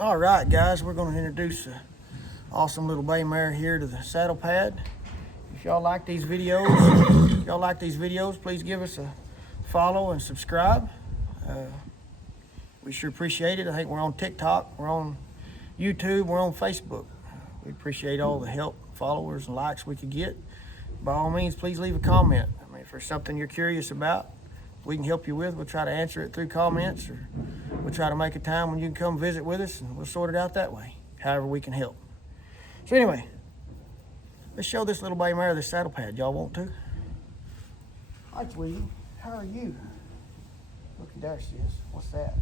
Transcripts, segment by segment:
All right, guys, we're going to introduce an awesome little bay mare here to the saddle pad. If y'all like these videos, please give us a follow and subscribe. We sure appreciate it. I think we're on TikTok, we're on YouTube, we're on Facebook. We appreciate all the help, followers, and likes we could get. By all means, please leave a comment. I mean, if there's something you're curious about, we can help you with. We'll try to answer it through comments, or we'll try to make a time when you can come visit with us, and we'll sort it out that way, however we can help. So anyway, let's show this little bay mare this saddle pad. Y'all want to? Hi, sweetie. How are you? Looky, there she is. What's that?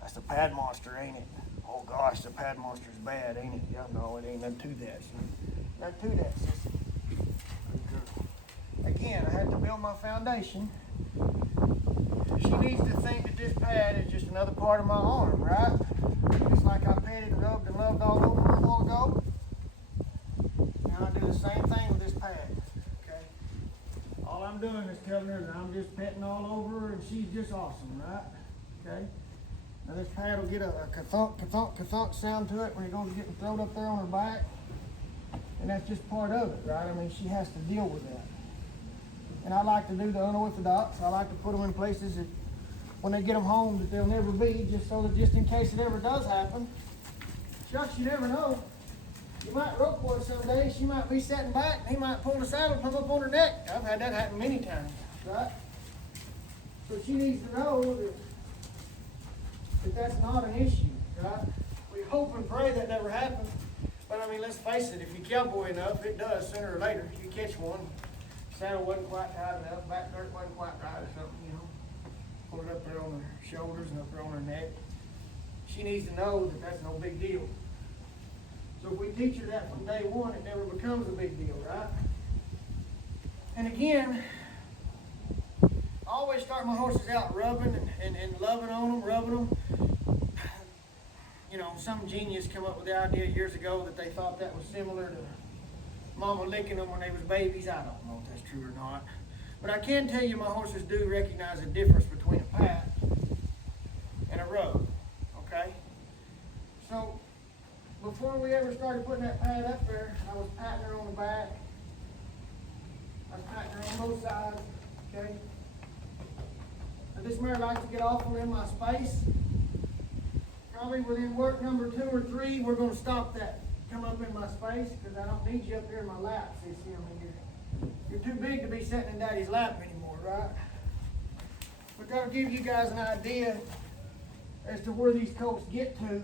That's the pad monster, ain't it? Oh gosh, the pad monster's bad, ain't it? Yeah, no, it ain't nothing to that. Nothing to that, sissy. Good girl. Again, I had to build my foundation. She needs to think that this pad is just another part of my arm, right? Just like I petted and rubbed and loved all over her a while ago. Now I do the same thing with this pad, okay? All I'm doing is telling her that I'm just petting all over her and she's just awesome, right? Okay? Now this pad will get a ka-thunk, ka-thunk, ka-thunk sound to it when it goes getting thrown up there on her back. And that's just part of it, right? I mean, she has to deal with that. And I like to do the unorthodox. I like to put them in places that when they get them home that they'll never be, just so that just in case it ever does happen. Shucks, you never know. You might rope one someday, she might be sitting back, and he might pull the saddle and come up on her neck. I've had that happen many times, right? So she needs to know that that's not an issue, right? We hope and pray that never happens. But I mean, let's face it, if you cowboy enough, it does sooner or later. You catch one, saddle wasn't quite tight enough, back dirt wasn't quite right or something, you know. Pull it up there on her shoulders and up there on her neck. She needs to know that that's no big deal. So if we teach her that from day one, it never becomes a big deal, right? And again, I always start my horses out rubbing and loving on them, rubbing them. You know, some genius came up with the idea years ago that they thought that was similar to mama licking them when they was babies. I don't know if that's true or not. But I can tell you my horses do recognize a difference between a pat and a rub, okay? So, before we ever started putting that pad up there, I was patting her on the back. I was patting her on both sides, okay? Now this mare likes to get awful in my space. Probably within work number 2 or 3, we're gonna stop that. Come up in my space, because I don't need you up here in my lap, sissy. I mean, you're too big to be sitting in daddy's lap anymore, right? But that'll give you guys an idea as to where these colts get to.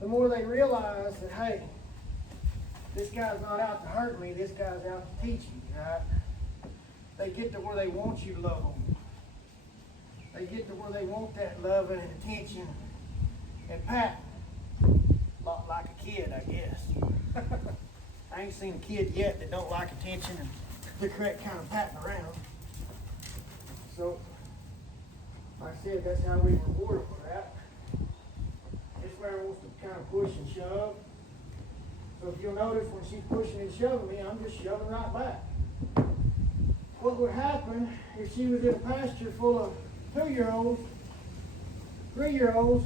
The more they realize that, hey, this guy's not out to hurt me, this guy's out to teach me, right? They get to where they want you to love them. They get to where they want that loving and attention and pat. A lot like a kid, I guess. I ain't seen a kid yet that don't like attention and the correct kind of patting around. So, like I said, that's how we reward them for that. This mare wants to kind of push and shove. So if you'll notice when she's pushing and shoving me, I'm just shoving right back. What would happen if she was in a pasture full of 2-year-olds, 3-year-olds,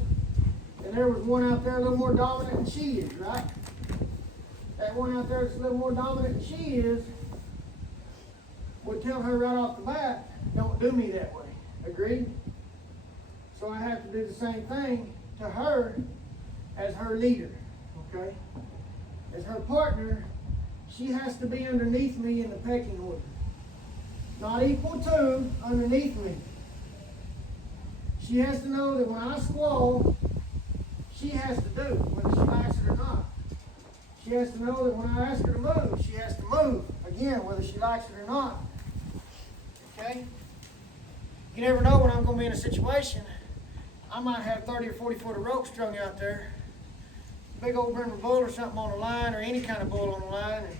and there was one out there a little more dominant than she is, right? That one out there that's a little more dominant than she is would tell her right off the bat, don't do me that way. Agreed? So I have to do the same thing to her as her leader, okay? As her partner, she has to be underneath me in the pecking order. Not equal to, underneath me. She has to know that when I squall, she has to do, whether she likes it or not. She has to know that when I ask her to move, she has to move. Again, whether she likes it or not. Okay? You never know when I'm going to be in a situation. I might have 30 or 40 foot of rope strung out there. Big old Brindle bull or something on the line, or any kind of bull on the line. And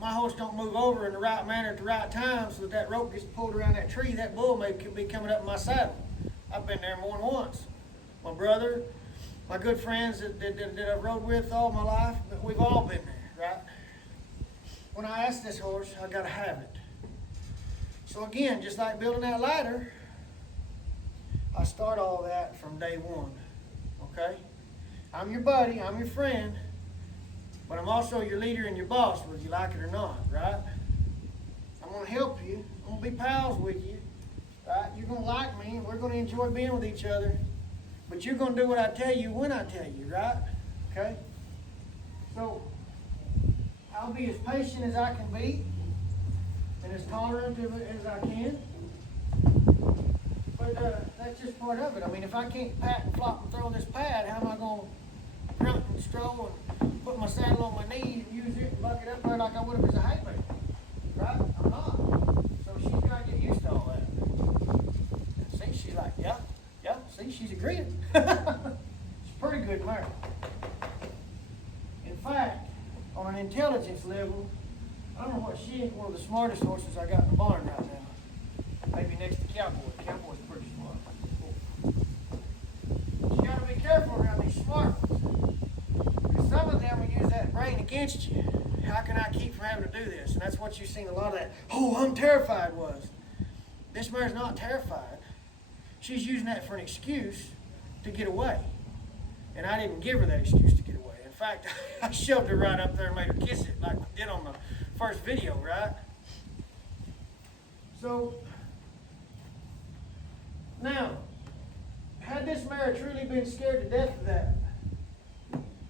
my horse don't move over in the right manner at the right time so that rope gets pulled around that tree. That bull may be coming up in my saddle. I've been there more than once. My brother, my good friends that I've rode with all my life, but we've all been there, right? When I ask this horse, I gotta have it. So again, just like building that ladder, I start all that from day one, okay? I'm your buddy, I'm your friend, but I'm also your leader and your boss, whether you like it or not, right? I'm gonna help you, I'm gonna be pals with you, right? You're gonna like me, and we're gonna enjoy being with each other, but you're gonna do what I tell you when I tell you, right? Okay? So, I'll be as patient as I can be, and as tolerant as I can. But that's just part of it. I mean, if I can't pat and flop and throw this pad, how am I going to grunt and stroll and put my saddle on my knee and use it and buck it up there like I would if it was a hay bale? Right? I'm not. So she's got to get used to all that. And see, she's like, yeah, see, she's agreeing. She's pretty good mare. In fact, on an intelligence level, I don't know what she ain't one of the smartest horses I got in the barn right now. Maybe next to Cowboy. Cowboy's pretty smart. You gotta be careful around these smart ones. Because some of them will use that brain against you. How can I keep from having to do this? And that's what you've seen a lot of that, oh, I'm terrified was. This mare's not terrified. She's using that for an excuse to get away. And I didn't give her that excuse to get away. In fact, I shoved her right up there and made her kiss it like we did on the first video, right? So, now, had this mare truly been scared to death of that,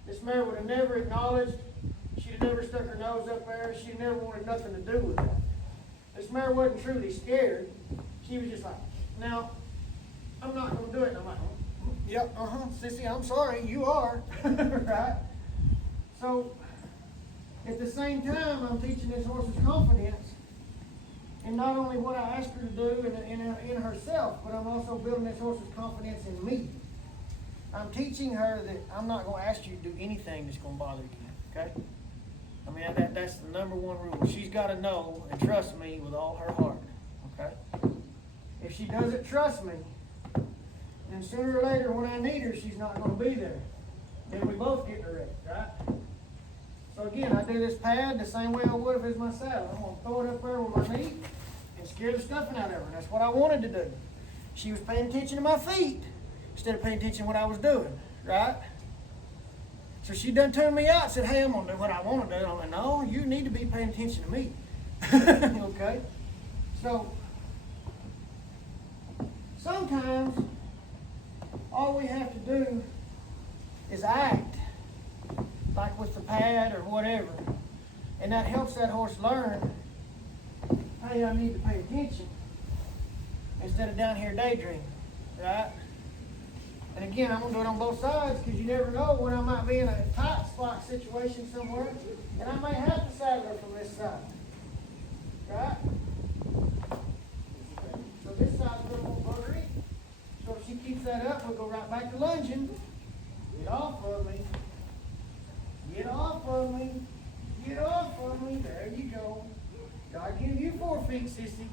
this mare would have never acknowledged, she'd have never stuck her nose up there, she'd have never wanted nothing to do with it. This mare wasn't truly scared. She was just like, now, I'm not going to do it. And I'm like, yep, sissy, I'm sorry, you are, right? So, at the same time, I'm teaching this horse's confidence in not only what I asked her to do in herself, but I'm also building this horse's confidence in me. I'm teaching her that I'm not going to ask you to do anything that's going to bother you, okay? I mean, that's the number one rule. She's got to know and trust me with all her heart, okay? If she doesn't trust me, then sooner or later when I need her, she's not going to be there. Then we both get in a wreck, right? So again, I do this pad the same way I would if it was my saddle. I'm going to throw it up there with my knee and scare the stuffing out of her. And that's what I wanted to do. She was paying attention to my feet instead of paying attention to what I was doing, right? So she done tuned me out and said, hey, I'm going to do what I want to do. I'm like, no, you need to be paying attention to me. Okay? So, sometimes all we have to do is act, like with the pad or whatever, and that helps that horse learn, hey, I need to pay attention instead of down here daydreaming, right? And again, I'm going to do it on both sides because you never know when I might be in a tight spot situation somewhere, and I may have to saddle her from this side, right? So this side's a little more buggery. So if she keeps that up, we'll go right back to lunging. Get off of me. Get off of me. Get off of me. There you go. God gave you 4 feet, sissy,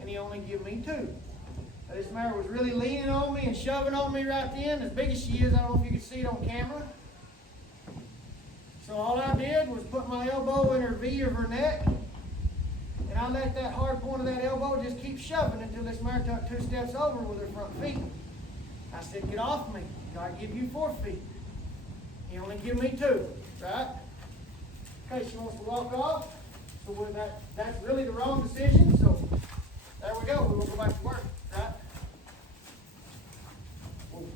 and he only gave me 2. Now, this mare was really leaning on me and shoving on me right then, as big as she is. I don't know if you can see it on camera. So all I did was put my elbow in her V of her neck, and I let that hard point of that elbow just keep shoving until this mare took 2 steps over with her front feet. I said, get off me. God give you 4 feet. He only give me 2, right? Okay, she wants to walk off. So that's really the wrong decision. So there we go. We will go back to work, right? Ooh.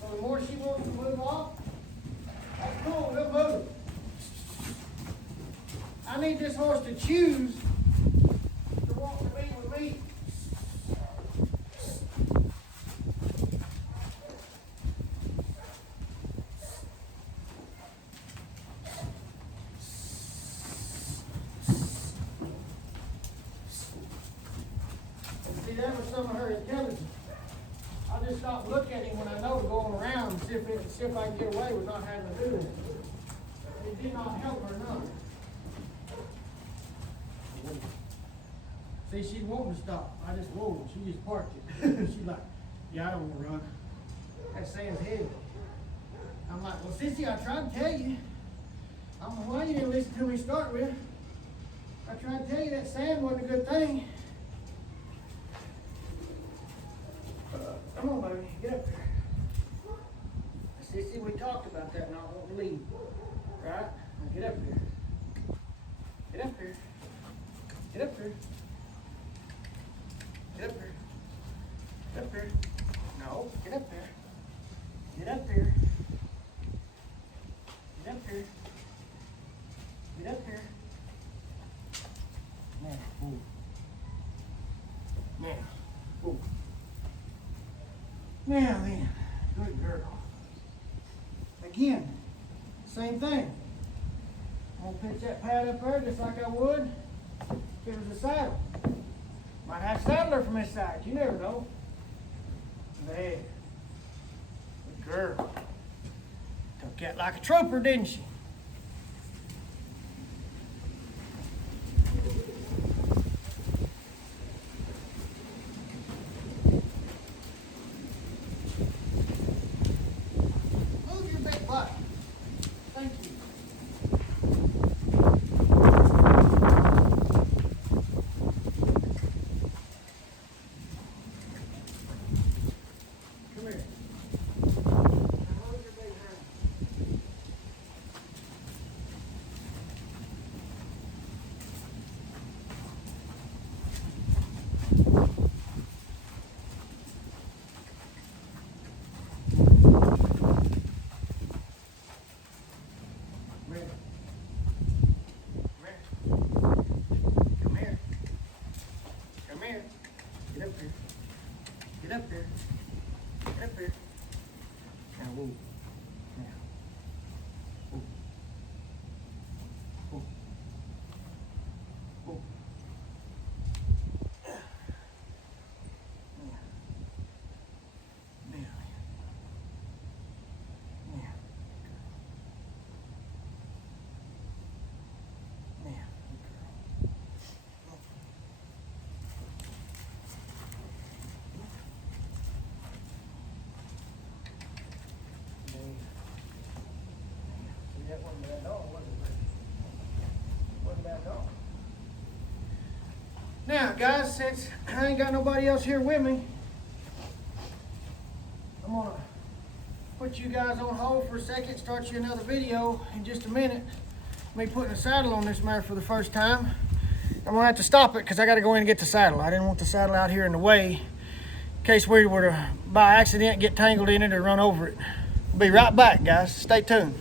So the more she wants to move off, that's cool, we'll move. I need this horse to choose to want to be with me. See, that was some of her intelligence. I just stopped looking at him when I know to go on around and see if I can get away with not having to do it. It did not help her none. See, she wanting to stop. I just whoa, she just parked it. She's like, yeah, I don't want to run. That sand's heavy. I'm like, well, sissy, I tried to tell you. I don't know why you didn't listen to me to start with. I tried to tell you that sand wasn't a good thing. Come on, baby, get up here. See, we talked about that not wanting to leave. Right? Now get up here. Get up here. Get up here. Get up here. Get up here. No, get up there. Get up there. Get up here. Get up here. Now, move. Now, move. Now then, good girl. Again, same thing. I'm gonna pitch that pad up there just like I would if it was a saddle. Might have to saddle her from this side, you never know. There. Good girl. Took that like a trooper, didn't she? Move your big butt. Thank you. Come here. Now move your big hand. Come here. Come here. Come here. Get up here. Get up here. Get up here. Now move. Now. Move. Move. Move. Now. Now. Now. Now, good girl. See, that wasn't bad at all, was it? Wasn't bad at all. Now, guys, since I ain't got nobody else here with me, I'm gonna put you guys on hold for a second, start you another video in just a minute. Me putting a saddle on this mare for the first time. I'm gonna have to stop it because I gotta go in and get the saddle. I didn't want the saddle out here in the way in case we were to, by accident, get tangled in it or run over it. I'll be right back, guys. Stay tuned.